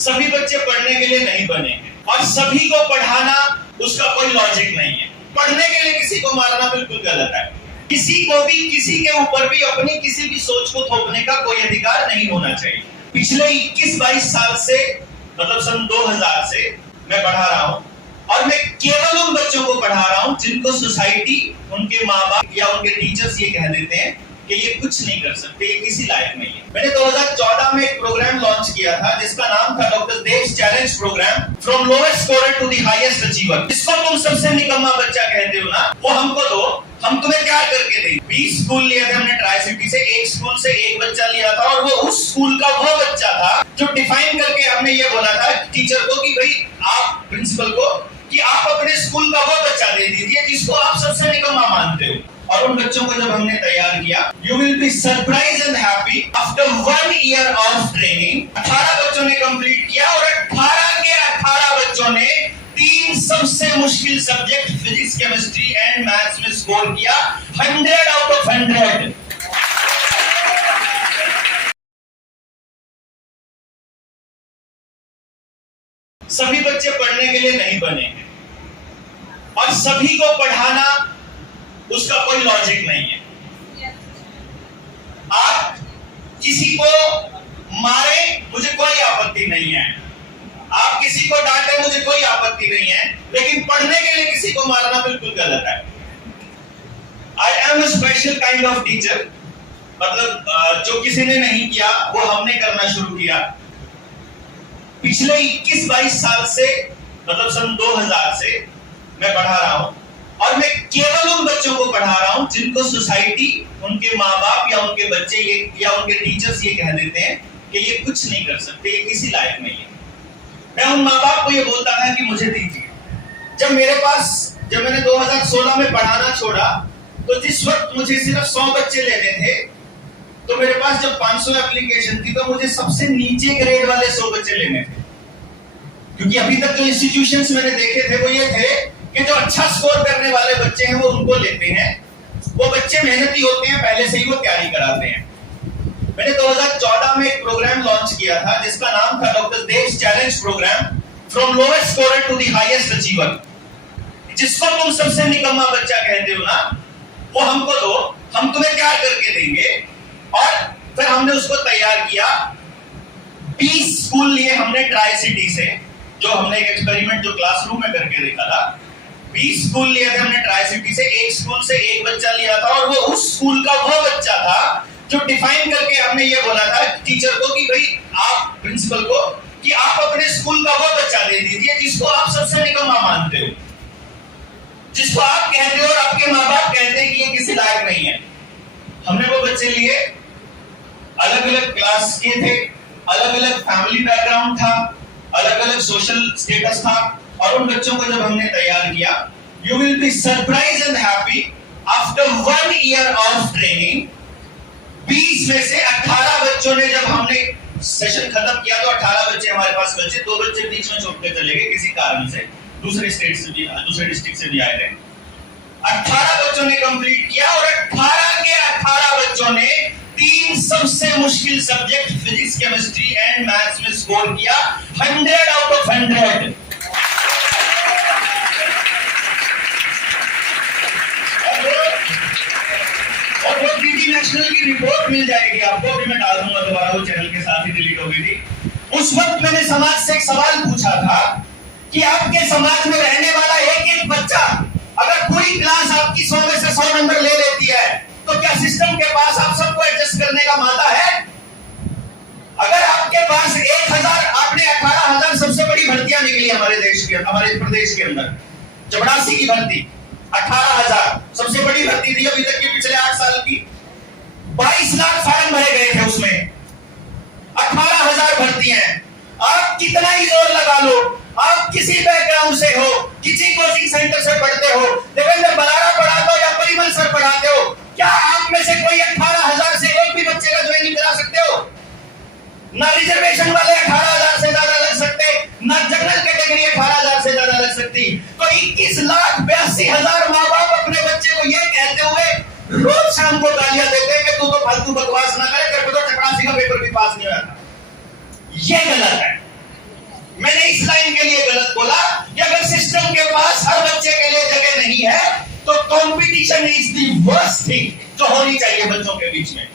सभी बच्चे पढ़ने के लिए नहीं बने हैं और सभी को पढ़ाना उसका कोई लॉजिक नहीं है। पढ़ने के लिए किसी को मारना बिल्कुल गलत है। किसी को भी किसी के ऊपर भी अपनी किसी भी सोच को थोपने का कोई अधिकार नहीं होना चाहिए। पिछले 21-22 साल से मतलब सन 2000 से मैं पढ़ा रहा हूँ और मैं केवल उन बच्चों को पढ़ा रहा हूँ जिनको सोसाइटी, उनके माँ बाप या उनके टीचर्स ये कह देते हैं कि ये कुछ नहीं कर सकते, ये किसी लायक नहीं है। मैंने 2014 में एक प्रोग्राम लॉन्च किया था जिसका नाम था doctor Dev's challenge programme, from lowest scorer to the highest achiever. जिसको तुम सबसे निकम्मा बच्चा कहते हो ना, वो हमको दो, हम तुम्हें क्या करके देंगे। 20 स्कूल लिए थे हमने ट्राई सिटी से, एक स्कूल से एक बच्चा लिया था और वो उस स्कूल का वो बच्चा था जो डिफाइन करके हमने ये बोला था टीचर को कि भाई आप प्रिंसिपल को कि आप अपने स्कूल का वो बच्चा दे दीजिए जिसको आप सबसे निकम्मा मानते हो। और उन बच्चों को जब हमने तैयार किया, you will be surprise and happy, after 1 year of training 18 बच्चों ने कंप्लीट किया और 18 के 18 बच्चों ने 3 सबसे मुश्किल subject physics, chemistry and maths में स्कोर किया 100 आउट ऑफ 100। सभी बच्चे पढ़ने के लिए नहीं बने हैं और सभी को पढ़ाना उसका कोई लॉजिक नहीं है। आप किसी को मारे मुझे कोई आपत्ति नहीं है, आप किसी को डांटे मुझे कोई आपत्ति नहीं है, लेकिन पढ़ने के लिए किसी को मारना बिल्कुल गलत है। I am a special kind of teacher, मतलब जो किसी ने नहीं किया वो हमने करना शुरू किया। पिछले 21-22 साल से मतलब सन 2000 से मैं पढ़ा रहा हूं और मैं केवल उन बच्चों को पढ़ा रहा हूं जिनको सोसाइटी, उनके माँ बाप या उनके बच्चे ये या उनके टीचर्स ये कह देते हैं कि ये कुछ नहीं कर सकते, ये किसी लायक नहीं है। मैं उन माँ बाप को ये बोलता था कि मुझे दीजिए। जब मैंने 2016 में पढ़ाना छोड़ा तो जिस वक्त मुझे सिर्फ 100 बच्चे लेने थे, तो मेरे पास जब 500 एप्लीकेशन थी तो मुझे सबसे नीचे ग्रेड वाले 100 बच्चे लेने थे। क्योंकि अभी तक जो इंस्टीट्यूशंस मैंने देखे थे वो ये थे कि जो अच्छा स्कोर करने वाले बच्चे हैं वो उनको लेते हैं, वो बच्चे मेहनती होते हैं, पहले से ही वो तैयारी कराते हैं। मैंने 2014 में एक प्रोग्राम लॉन्च किया था जिसका नाम था doctor Dev's challenge programme, from lowest scorer to the highest achiever. जिसको तुम सबसे निकम्मा बच्चा कहते हो ना, वो हमको दो, हम तुम्हें क्या करके देंगे। और फिर हमने उसको तैयार किया। 20 स्कूल लिए हमने ट्राई सिटी से, जो हमने एक एक्सपेरिमेंट जो क्लासरूम में करके देखा था। 20 स्कूल लिए थे हमने ट्राई सिटी से, एक स्कूल से एक बच्चा लिया था और वो उस स्कूल का वो बच्चा था जो डिफाइन करके हमने ये बोला था टीचर को कि भाई आप प्रिंसिपल को कि आप अपने स्कूल का वो बच्चा दे दीजिए जिसको आप सबसे निकम्मा मानते हो, जिसको आप कहते हो और आपके माँ बाप कहते हैं कि ये किसी लायक नहीं है। हमने वो बच्चे लिए, अलग अलग क्लास के थे, अलग अलग फैमिली बैकग्राउंड था, अलग अलग सोशल स्टेटस था और उन बच्चों को जब हमने तैयार किया, you will be surprise and happy, after 1 year of training 20 में से 18 बच्चों ने, जब हमने सेशन खत्म किया तो 18 बच्चे हमारे पास बचे, 2 बच्चे बीच में छोड़ते चले गए किसी कारण से, दूसरे स्टेट से भी, दूसरे डिस्ट्रिक्ट से भी आए थे। 18 बच्चों ने कंप्लीट किया और 18 के 18 बच्चों ने 3 सबसे मुश्किल subject physics, chemistry and maths में स्कोर किया 100 आउट ऑफ 100। और वो डीडी नेशनल की रिपोर्ट मिल जाएगी आपको, अभी मैं डाल दूंगा दोबारा, वो चैनल के साथ ही डिलीट हो गई थी। उस वक्त मैंने समाज से एक सवाल पूछा था कि आपके समाज में रहने वाला एक बच्चा अगर पूरी क्लास आपकी 100 में से 100 नंबर ले लेती है तो क्या सिस्टम के पास आप सबको एडजस्ट करने का मादा है? अगर आपके पास 1000, आपने 18,000 सबसे बड़ी भर्तियां निकली हमारे देश के, हमारे प्रदेश के अंदर, चपड़ासी की भर्ती 18,000 सबसे बड़ी भर्ती थी अभी तक की पिछले 8 साल की। 22 लाख फॉर्म भरे गए थे उसमें, 18,000 भर्ती हैं। आप कितना ही जोर लगा लो, आप किसी बैकग्राउंड से हो, किसी कोचिंग सेंटर से पढ़ते हो, देवेंद्र बराड़ा पढ़ाते हो या परिमल सर पढ़ाते हो, क्या आप में से कोई 18,000 से एक भी बच्चे का ज्वाइनिंग करा सकते हो? ना रिजर्वेशन वाले 18,000 से ज्यादा लग सकते, ना जनरल कैटेगरी 18,000 से ज्यादा लग सकती। तो 21,82,000 माँ बाप अपने बच्चे को ये कहते हुए रोज शाम को गालियां देते हैं कि तू तो फालतू बकवास ना करे, तेरे को तो चपरासी का पेपर भी पास नहीं हुआ था। ये गलत है। इस लाइन के लिए गलत बोला कि अगर सिस्टम के पास हर बच्चे के लिए जगह नहीं है तो competition is the worst thing जो होनी चाहिए बच्चों के बीच में।